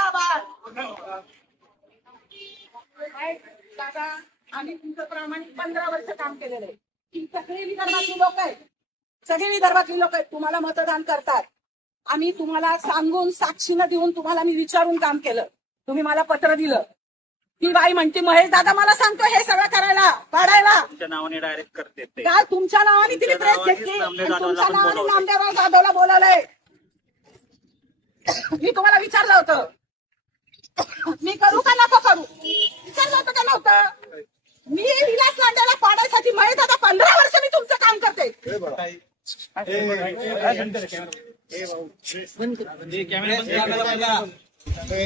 जिंदाबाद. दादा, आम्ही तुमचं प्रामाणिक 15 वर्ष काम केलेलं आहे. ही सगळी विदर्भातली लोक आहेत, सगळी विदर्भातली लोक आहेत, तुम्हाला मतदान करतात. आम्ही तुम्हाला सांगून साक्षीनं देऊन तुम्हाला मी विचारून काम केलं. तुम्ही मला पत्र दिलं. ती बाई म्हणते महेश दादा मला सांगतो हे सगळं करायला पाडायला. तुमच्या नावाने डायरेक्ट करते ते. काल तुमच्या नावाने तिने प्रेस घेतली, तुमच्या नावाने नामदेव जाधवला बोलावलंय. मी तुम्हाला विचारलं होतं मी करू का नको करू, विचारलं होतं का नव्हतं. मी विलास लांडेला पाडायसाठी महेश दादा 15 वर्ष मी तुमचं काम करते.